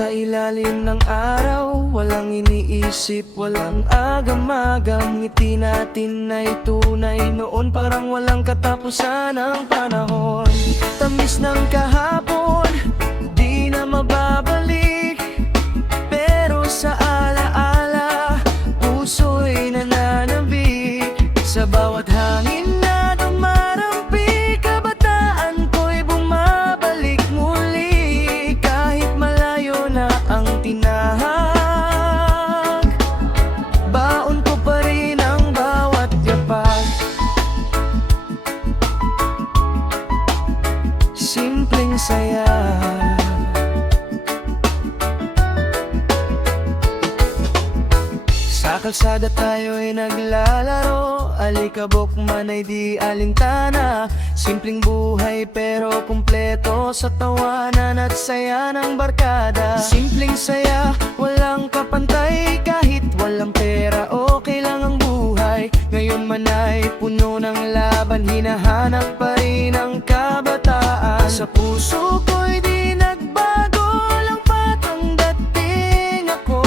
Sa ilalim ng araw, walang iniisip, walang agam-agam. Ngiti natin ay tunay noon, parang walang katapusan ang panahon. Tamis ng kahapon, di na mababalik, pero sa alaala, puso'y nananabik. Sa bawat hangin na dumarampi, kabataan ko'y bumabalik muli. Kahit malayo na ang tinahak, baon ko pa rin ang bawat yapak. Simpleng saya, sa kalsada tayo'y naglalaro, alikabok man ay di alintana. Simpleng buhay pero kumpleto, sa tawanan at saya ng barkada. Simpleng saya, walang kapantay, kahit walang pera okay lang ang buhay. Ngayon man ay puno ng laban, hinahanap pa rin ang kabataan. Sa puso ko'y di nagbago, lang patang dating ako.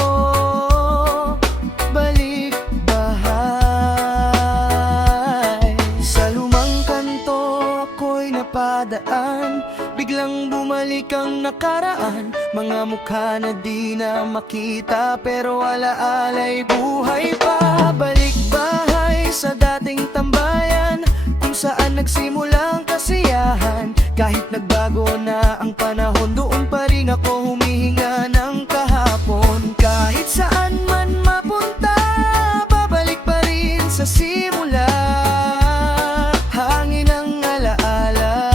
Balik bahay, sa lumang kanto ako'y napadaan, biglang bumalik ang nakaraan. Mga mukha na di na makita, pero alaala'y buhay pa. Balik bahay sa dating tambayan, kung saan nagsimula ang kasiyahan. Kahit nagbago na ang panahon, doon pa rin ako humihinga ng kahapon. Kahit saan man mapunta, babalik pa rin sa simula, hangin ang alaala.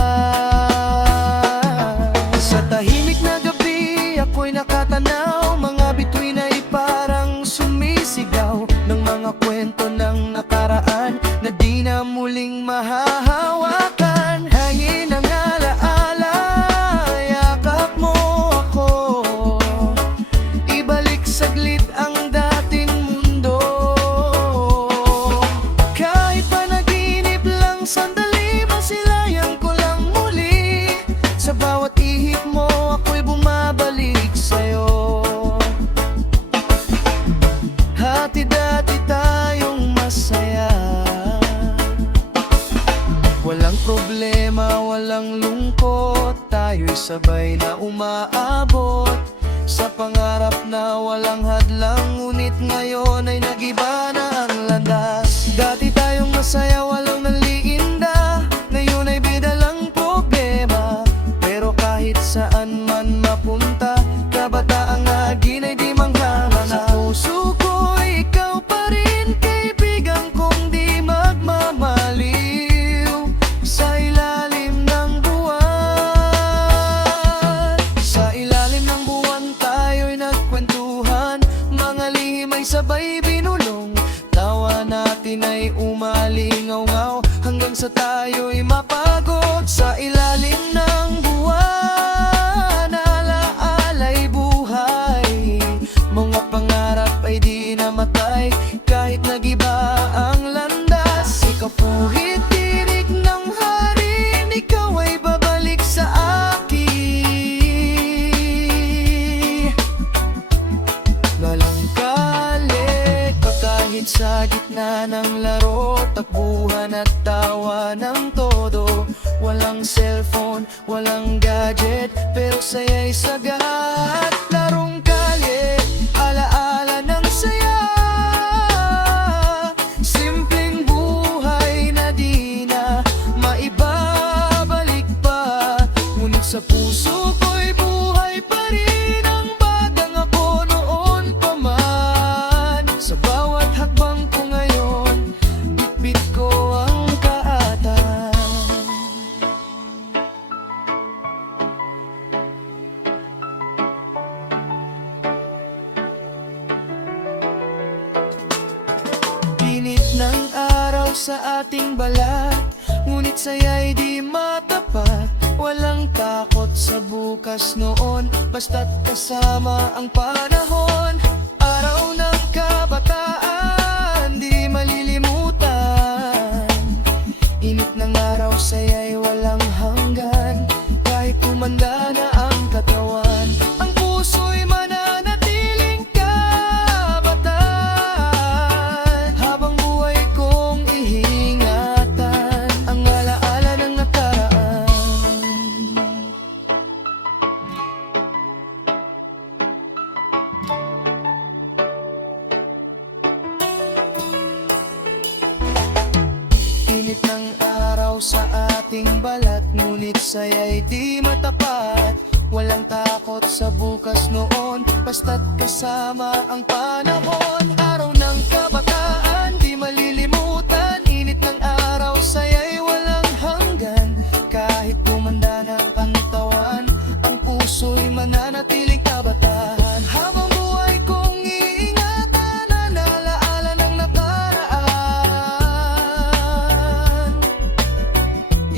Sa tahimik na gabi ako'y nakatanaw, mga bituin ay parang sumisigaw ng mga kwento ng nakaraan na di na muling mahahawakan. Hangin ang alaala, yakap mo ako, ibalik saglit ang dating mundo. Kahit panaginip lang sandali, masilayan ko lang muli. Sa bawat ihip mo ako'y bumabalik sa'yo. Hati-dati tayong masaya, walang problema, walang lungkot, tayo'y sabay na umaabot sa pangarap na walang hadlang. Ngunit ngayon ay nagiba na ang landas. Dati tayong masaya, walang nanliinda, ngayon ay bidalang problema. Pero kahit saan man mapunta, kabataang agin ay di manghanga. Sa puso ko'y ikaw pa rin, kaibigan kong di magmamaliw. Sa ilalim ng buwan, sa ilalim ng buwan tayo'y nagkwentuhan, mga lihim ay sabay binulong, tawa natin ay umalingaw-ngaw, hanggang sa tayo'y mapagod. Sa ilalim ng buwan, alaala'y buhay, mga pangarap ay di namatay, kahit nagiba ang landas. Ikaw puhit tirik ng harin, ikaw ay babalik sa akin. Walang kaleko kahit sa gitna ng laro, takbuhan at tawa ng todo. Walang cellphone, walang gadget, pero saya'y sagat. Larong kalye, alaala ng saya, simpleng buhay na di na maibabalik pa. Ngunit sa puso ko'y buhay pa rin ang batang ako noon pa man. Sa bawat hakbang ko ngayon, bitbit ko ang kaatan. Init ng araw sa ating balat, ngunit saya'y di matapat. Walang takot sa bukas noon, basta't kasama ang panahon. Araw ng kabataan, di malilimutan. Init ng araw, saya'y walang hanggan, kahit tumanda na ang katawan. Ang puso'y Init ng araw sa ating balat, ngunit saya'y di matapat. Walang takot sa bukas noon, basta't kasama ang panahon. Araw ng kabataan, di malilimutan. Init ng araw, saya'y walang hanggan. Kahit tumanda na ang katawan, ang puso'y mananatiling kabataan. Habang buhay kong iingatan, nalaala ng nakaraan.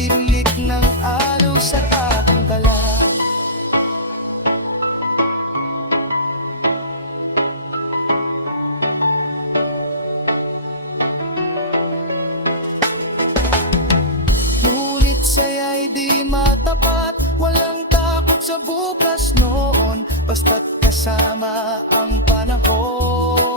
Inig ng alaw sa tatangkalan. Ngunit saya'y di matapat. Walang takot sa bukas noon, basta't kasama ang panahon.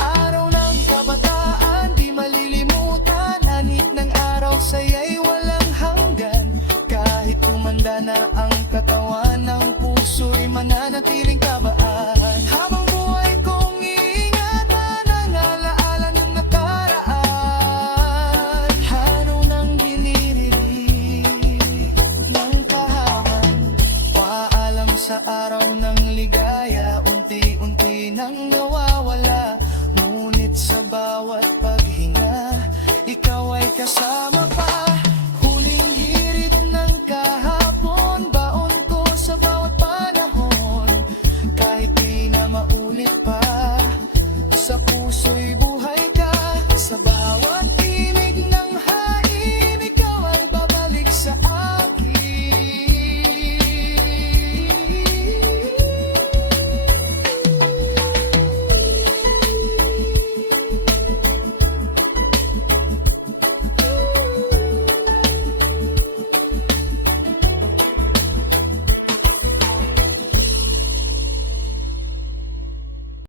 Araw ng kabataan, di malilimutan. Anit ng araw, saya'y walang hanggan. Kahit tumanda na ang katawan, ang puso'y mananatiling kabaan. Habang buhay kong iingatan ang alaala ng nakaraan. Haro ng dinirinig ng kahaman, paalam sa araw ng ligaya. Unti-unti nang nawawala, ngunit sa bawat paghinga, ikaw ay kasama pa.